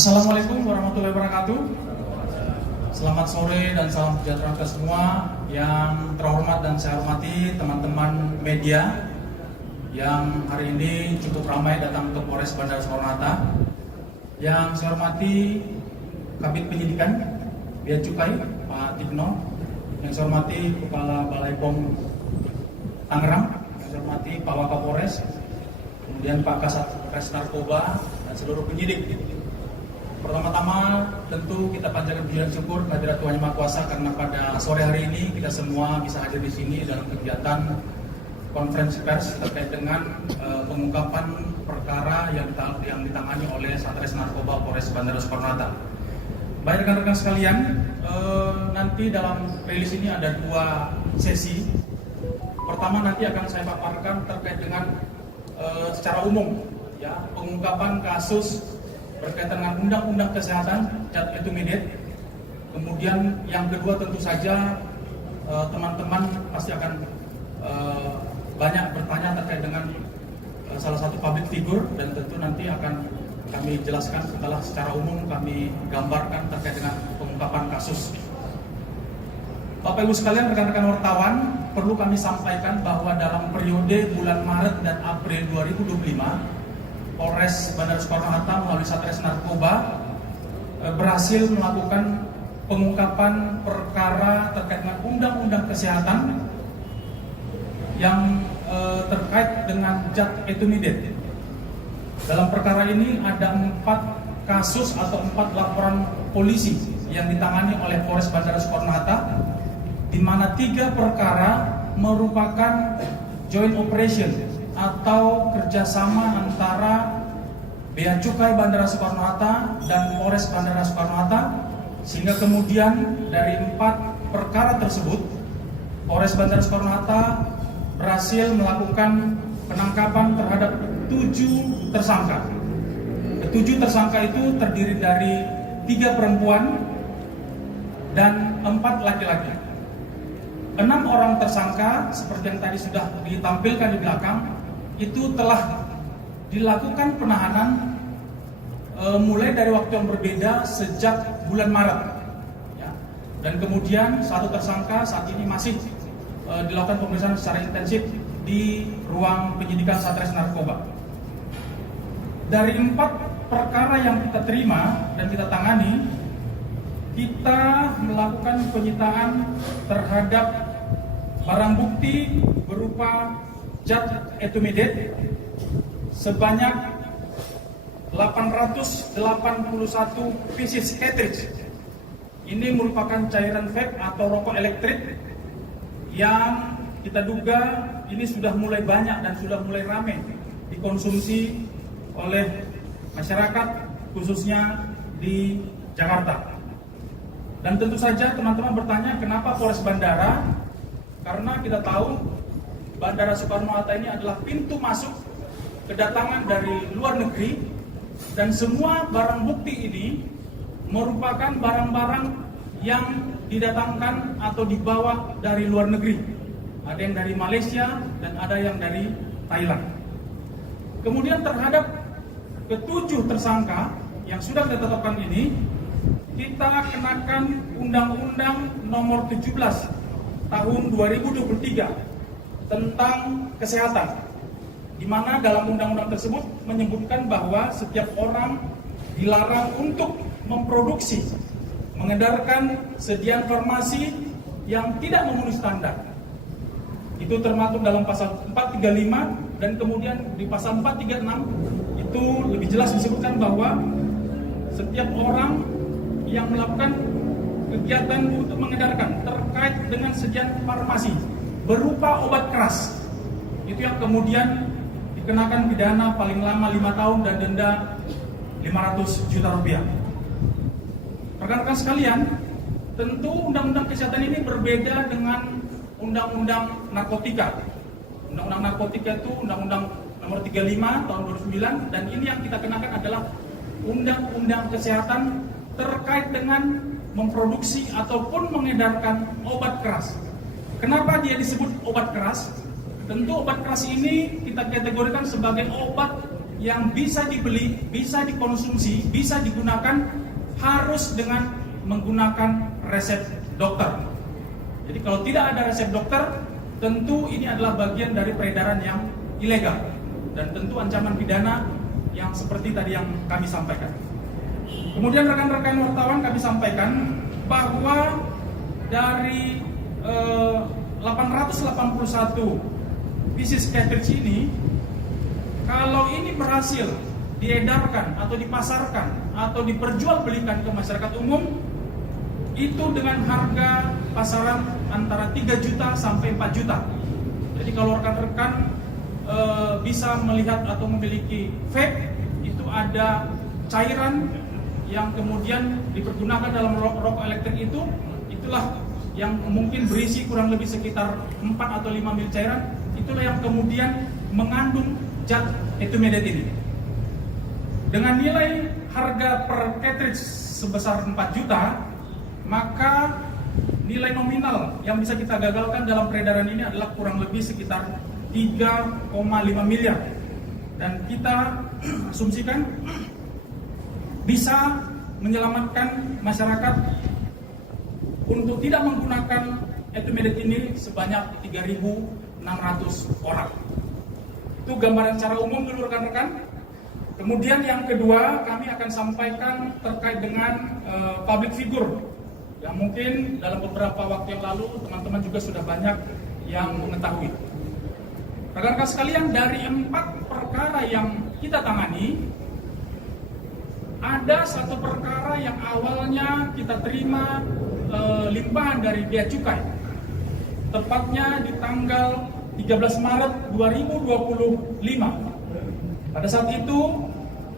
Assalamualaikum warahmatullahi wabarakatuh. Selamat sore dan salam sejahtera ke semua. Yang terhormat dan saya hormati teman-teman media yang hari ini cukup ramai datang ke Polres Bandara Soekarno-Hatta. Yang saya hormati Kabid Penyidikan Bea Cukai Pak Tigno. Yang saya hormati Kepala Balai POM Tangerang. Yang saya hormati Pak Wakapolres, kemudian Pak Kasat Res Narkoba dan seluruh penyidik. Pertama-tama tentu kita panjatkan puji dan syukur kehadirat Tuhan Yang Maha Kuasa karena pada sore hari ini kita semua bisa hadir di sini dalam kegiatan konferensi pers terkait dengan pengungkapan perkara yang ditangani oleh Satres Narkoba Polres Bandara Soekarno-Hatta. Baik rekan-rekan sekalian, nanti dalam rilis ini ada dua sesi. Pertama nanti akan saya paparkan terkait dengan secara umum ya pengungkapan kasus berkaitan dengan Undang-Undang Kesehatan Zat Etumidate. Kemudian yang kedua tentu saja teman-teman pasti akan banyak bertanya terkait dengan salah satu public figure dan tentu nanti akan kami jelaskan setelah secara umum kami gambarkan terkait dengan pengungkapan kasus. Bapak Ibu sekalian, rekan-rekan wartawan, perlu kami sampaikan bahwa dalam periode bulan Maret dan April 2025 Polres Bandara Soekarno-Hatta melalui Satres Narkoba berhasil melakukan pengungkapan perkara terkait dengan Undang-Undang Kesehatan yang terkait dengan Zat Etumidate. Dalam perkara ini ada 4 kasus atau 4 laporan polisi yang ditangani oleh Polres Bandara Soekarno-Hatta, di mana 3 perkara merupakan joint operation atau kerjasama antara Bea Cukai Bandara Soekarno-Hatta dan Polres Bandara Soekarno-Hatta, sehingga kemudian dari 4 perkara tersebut Polres Bandara Soekarno-Hatta berhasil melakukan penangkapan terhadap 7 tersangka. 7 tersangka itu terdiri dari 3 perempuan dan 4 laki-laki. 6 orang tersangka seperti yang tadi sudah ditampilkan di belakang itu telah dilakukan penahanan mulai dari waktu yang berbeda sejak bulan Maret ya. Dan kemudian 1 tersangka saat ini masih dilakukan pemeriksaan secara intensif di ruang penyidikan Satres Narkoba. Dari 4 perkara yang kita terima dan kita tangani, kita melakukan penyitaan terhadap barang bukti berupa Zat Etumidate sebanyak 881 pieces cartridge. Ini merupakan cairan vape atau rokok elektrik yang kita duga ini sudah mulai banyak dan sudah mulai ramai dikonsumsi oleh masyarakat khususnya di Jakarta. Dan tentu saja teman-teman bertanya kenapa Polres Bandara? Karena kita tahu Bandara Soekarno-Hatta ini adalah pintu masuk kedatangan dari luar negeri, dan semua barang bukti ini merupakan barang-barang yang didatangkan atau dibawa dari luar negeri. Ada yang dari Malaysia dan ada yang dari Thailand. Kemudian terhadap ke-7 tersangka yang sudah kita tetapkan ini, kita kenakan Undang-Undang Nomor 17 Tahun 2023 tentang kesehatan, di mana dalam undang-undang tersebut menyebutkan bahwa setiap orang dilarang untuk memproduksi, mengedarkan sediaan farmasi yang tidak memenuhi standar. Itu termaktub dalam pasal 435, dan kemudian di pasal 436 itu lebih jelas disebutkan bahwa setiap orang yang melakukan kegiatan untuk mengedarkan terkait dengan sediaan farmasi berupa obat keras, itu yang kemudian dikenakan pidana paling lama 5 tahun dan denda 500 juta rupiah. Rekan-rekan sekalian, tentu Undang-Undang Kesehatan ini berbeda dengan Undang-Undang Narkotika. Undang-Undang Narkotika itu Undang-Undang Nomor 35 tahun 2009, dan ini yang kita kenakan adalah Undang-Undang Kesehatan terkait dengan memproduksi ataupun mengedarkan obat keras. Kenapa dia disebut obat keras? Tentu obat keras ini kita kategorikan sebagai obat yang bisa dibeli, bisa dikonsumsi, bisa digunakan harus dengan menggunakan resep dokter. Jadi kalau tidak ada resep dokter, tentu ini adalah bagian dari peredaran yang ilegal dan tentu ancaman pidana yang seperti tadi yang kami sampaikan. Kemudian rekan-rekan wartawan kami sampaikan bahwa dari 881 pieces cartridge ini, kalau ini berhasil diedarkan atau dipasarkan atau diperjualbelikan ke masyarakat umum, itu dengan harga pasaran antara 3 juta sampai 4 juta. Jadi kalau rekan-rekan bisa melihat atau memiliki vape, itu ada cairan yang kemudian dipergunakan dalam rokok elektrik itu, itulah yang mungkin berisi kurang lebih sekitar 4 atau 5 ml cairan, itulah yang kemudian mengandung zat ethylene ini. Dengan nilai harga per cartridge sebesar 4 juta, maka nilai nominal yang bisa kita gagalkan dalam peredaran ini adalah kurang lebih sekitar 3,5 miliar. Dan kita asumsikan bisa menyelamatkan masyarakat untuk tidak menggunakan ethylene ini sebanyak 3.600 orang. Itu gambaran secara umum dulu rekan-rekan. Kemudian yang kedua, kami akan sampaikan terkait dengan public figure yang mungkin dalam beberapa waktu yang lalu teman-teman juga sudah banyak yang mengetahui. Rekan-rekan sekalian, dari 4 perkara yang kita tangani, ada satu perkara yang awalnya kita terima limpahan dari bea cukai, tepatnya di tanggal 13 Maret 2025. Pada saat itu,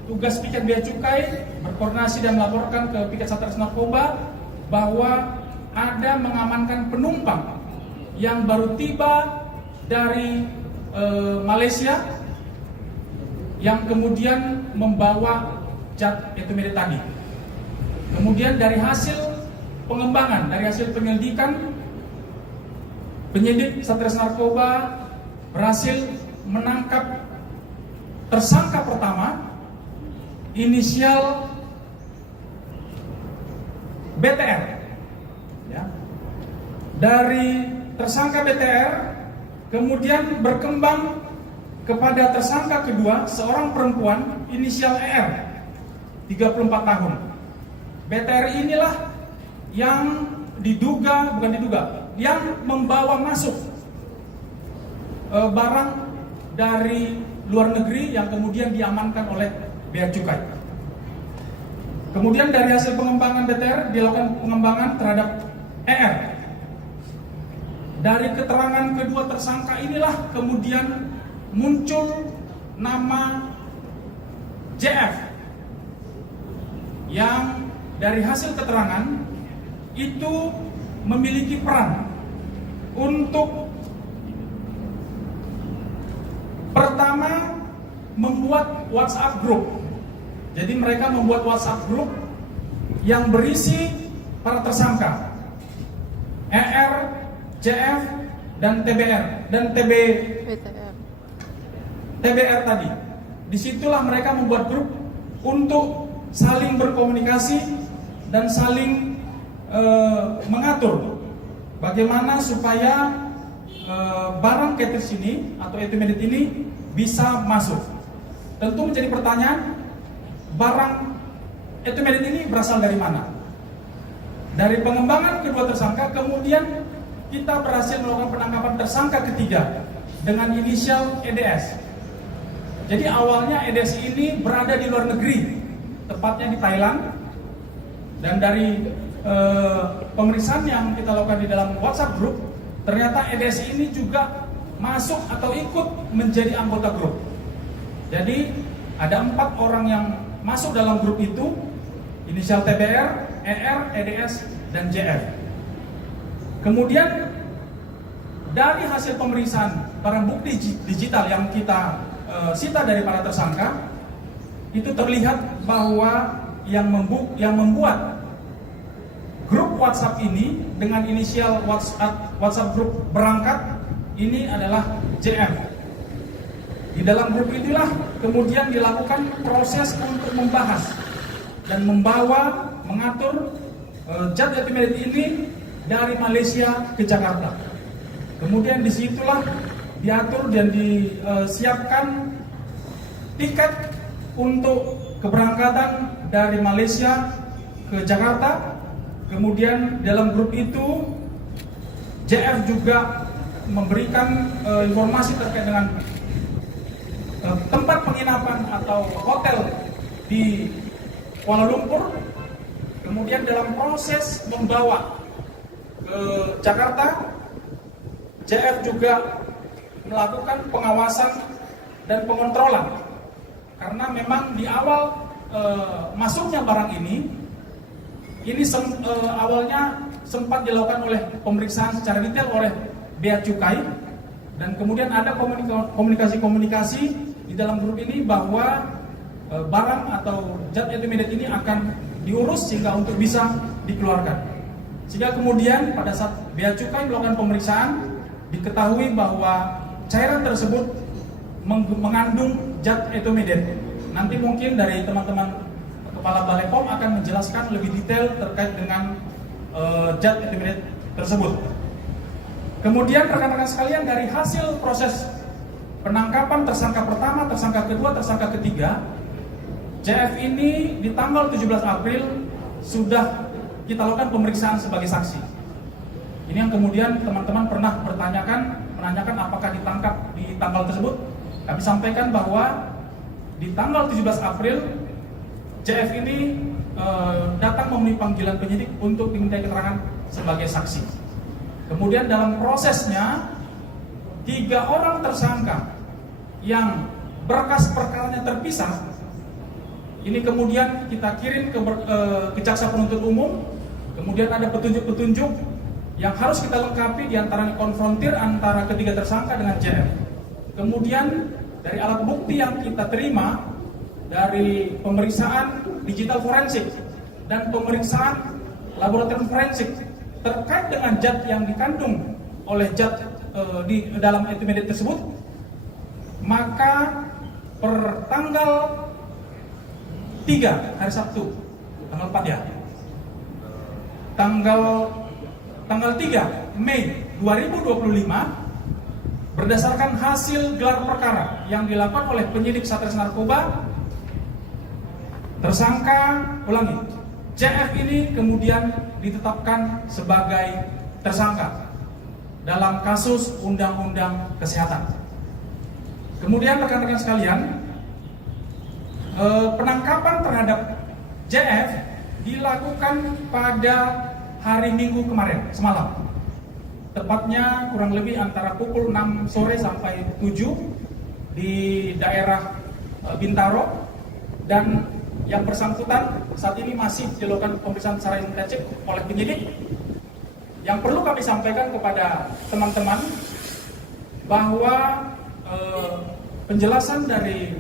tugas Piket Bea Cukai berkoordinasi dan melaporkan ke Piket Satres Narkoba bahwa ada mengamankan penumpang yang baru tiba dari Malaysia yang kemudian membawa zat ethylene tadi. Kemudian dari hasil pengembangan, dari hasil penyelidikan, penyidik Satres Narkoba berhasil menangkap tersangka pertama, inisial BTR. Ya. Dari tersangka BTR kemudian berkembang kepada tersangka kedua, seorang perempuan inisial ER, 34 tahun. BTR inilah yang yang membawa masuk barang dari luar negeri yang kemudian diamankan oleh Bea Cukai. Kemudian dari hasil pengembangan BTR dilakukan pengembangan terhadap ER. Dari keterangan kedua tersangka inilah kemudian muncul nama JF yang dari hasil keterangan itu memiliki peran untuk pertama membuat WhatsApp group. Jadi mereka membuat WhatsApp group yang berisi para tersangka ER, JF, dan TBR dan TBR tadi. Disitulah mereka membuat grup untuk saling berkomunikasi dan saling mengatur bagaimana supaya barang cartridge ini atau ethylene ini bisa masuk. Tentu menjadi pertanyaan, barang ethylene ini berasal dari mana? Dari pengembangan kedua tersangka, kemudian kita berhasil melakukan penangkapan tersangka ketiga dengan inisial EDS. Jadi awalnya EDS ini berada di luar negeri, tepatnya di Thailand. Dan dari pemeriksaan yang kita lakukan di dalam WhatsApp group, ternyata EDS ini juga masuk atau ikut menjadi anggota grup. Jadi ada 4 orang yang masuk dalam grup itu, inisial TBR, ER, EDS, dan JF. Kemudian dari hasil pemeriksaan barang bukti digital yang kita sita dari para tersangka, itu terlihat bahwa yang membuat grup WhatsApp ini dengan inisial WhatsApp grup berangkat ini adalah JF. Di dalam grup inilah kemudian dilakukan proses untuk membahas dan mengatur zat intermediate ini dari Malaysia ke Jakarta. Kemudian disitulah diatur dan disiapkan tiket untuk keberangkatan dari Malaysia ke Jakarta. Kemudian dalam grup itu JF juga memberikan informasi terkait dengan tempat penginapan atau hotel di Kuala Lumpur. Kemudian dalam proses membawa ke Jakarta, JF juga melakukan pengawasan dan pengontrolan, karena memang di awal masuknya barang ini awalnya sempat dilakukan oleh pemeriksaan secara detail oleh Bea Cukai, dan kemudian ada komunikasi di dalam grup ini bahwa barang atau zat intermediate ini akan diurus sehingga untuk bisa dikeluarkan. Sehingga kemudian pada saat Bea Cukai melakukan pemeriksaan, diketahui bahwa cairan tersebut mengandung zat intermediate. Nanti mungkin dari teman-teman Kepala Balai POM akan menjelaskan lebih detail terkait dengan zat intermediate tersebut. Kemudian rekan-rekan sekalian, dari hasil proses penangkapan tersangka pertama, tersangka kedua, tersangka ketiga, JF ini di tanggal 17 April sudah kita lakukan pemeriksaan sebagai saksi. Ini yang kemudian teman-teman pernah menanyakan apakah ditangkap di tanggal tersebut. Kami sampaikan bahwa di tanggal 17 April JF ini datang memenuhi panggilan penyidik untuk dimintai keterangan sebagai saksi. Kemudian dalam prosesnya 3 orang tersangka yang berkas perkaranya terpisah ini kemudian kita kirim ke jaksa penuntut umum. Kemudian ada petunjuk-petunjuk yang harus kita lengkapi, diantaranya konfrontir antara ketiga tersangka dengan JF. Kemudian dari alat bukti yang kita terima dari pemeriksaan digital forensik dan pemeriksaan laboratorium forensik terkait dengan zat yang dikandung oleh zat di dalam intermediate tersebut, maka per tanggal 3 hari Sabtu, tanggal 4 ya, tanggal 3 Mei 2025, berdasarkan hasil gelar perkara yang dilakukan oleh penyidik Satres Narkoba, tersangka JF ini kemudian ditetapkan sebagai tersangka dalam kasus Undang-Undang Kesehatan. Kemudian rekan-rekan sekalian, penangkapan terhadap JF dilakukan pada hari Minggu kemarin, semalam. Tepatnya kurang lebih antara pukul 6 sore sampai 7 di daerah Bintaro, dan yang bersangkutan saat ini masih dilakukan pemeriksaan secara intensif oleh penyidik. Yang perlu kami sampaikan kepada teman-teman bahwa penjelasan dari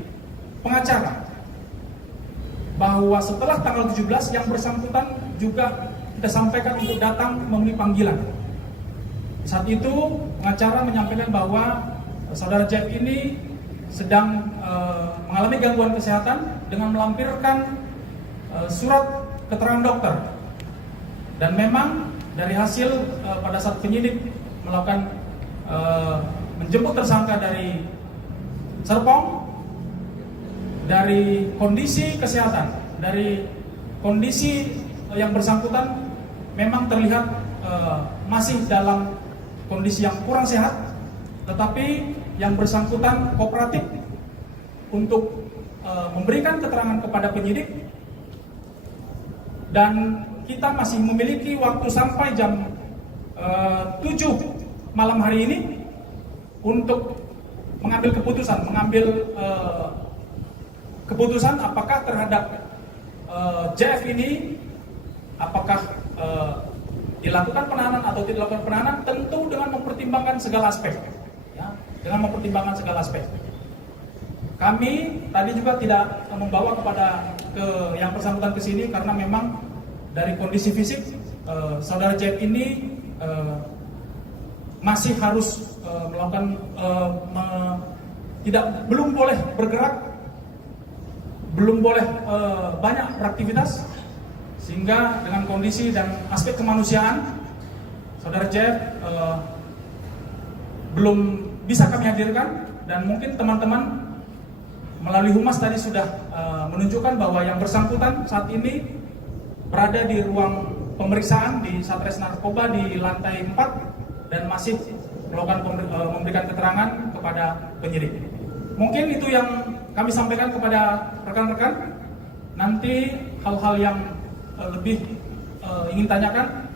pengacara bahwa setelah tanggal 17 yang bersangkutan juga kita sampaikan untuk datang memenuhi panggilan. Saat itu pengacara menyampaikan bahwa saudara JF ini sedang mengalami gangguan kesehatan dengan melampirkan surat keterangan dokter, dan memang dari hasil pada saat penyidik melakukan menjemput tersangka dari Serpong, dari kondisi kesehatan, dari kondisi yang bersangkutan memang terlihat masih dalam kondisi yang kurang sehat, tetapi yang bersangkutan kooperatif untuk memberikan keterangan kepada penyidik, dan kita masih memiliki waktu sampai jam 7 malam hari ini untuk mengambil keputusan apakah terhadap JF ini apakah dilakukan penahanan atau tidak dilakukan penahanan, tentu dengan mempertimbangkan segala aspek, ya, dengan mempertimbangkan segala aspek. Kami tadi juga tidak membawa yang bersangkutan ke sini karena memang dari kondisi fisik saudara JF ini masih harus melakukan belum boleh bergerak belum boleh banyak beraktivitas, sehingga dengan kondisi dan aspek kemanusiaan Saudara Jeff belum bisa kami hadirkan, dan mungkin teman-teman melalui humas tadi sudah menunjukkan bahwa yang bersangkutan saat ini berada di ruang pemeriksaan di Satres Narkoba di lantai 4 dan masih melakukan memberikan keterangan kepada penyidik. Mungkin itu yang kami sampaikan kepada rekan-rekan. Nanti hal-hal yang lebih ingin tanyakan,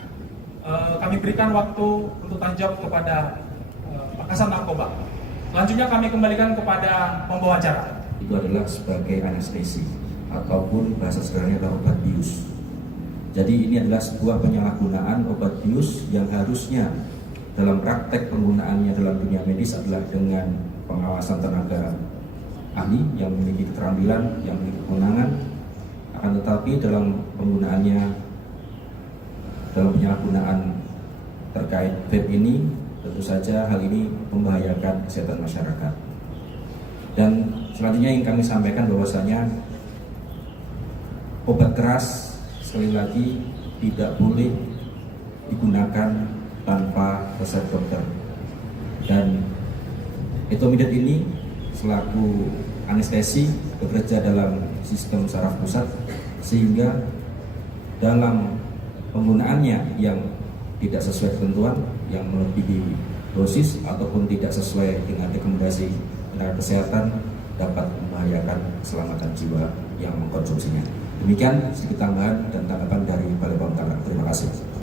kami berikan waktu untuk tanya jawab kepada Pak Kasat Narkoba. Selanjutnya kami kembalikan kepada pembawa acara. Itu adalah sebagai anestesi ataupun bahasa sederhananya adalah obat bius. Jadi ini adalah sebuah penyalahgunaan obat bius yang harusnya dalam praktek penggunaannya dalam dunia medis adalah dengan pengawasan tenaga ahli yang memiliki keterampilan, yang memiliki kewenangan. Akan tetapi dalam penggunaannya, dalam penyalahgunaan terkait vape ini, tentu saja hal ini membahayakan kesehatan masyarakat. Dan selanjutnya yang kami sampaikan bahwasanya obat keras sekali lagi tidak boleh digunakan tanpa resep dokter. Dan etomidate ini selaku anestesi bekerja dalam sistem saraf pusat, sehingga dalam penggunaannya yang tidak sesuai ketentuan, yang melebihi dosis ataupun tidak sesuai dengan rekomendasi tenaga kesehatan dapat membahayakan keselamatan jiwa yang mengkonsumsinya. Demikian sedikit tambahan dan tanggapan dari Balai Pom Tangerang. Terima kasih.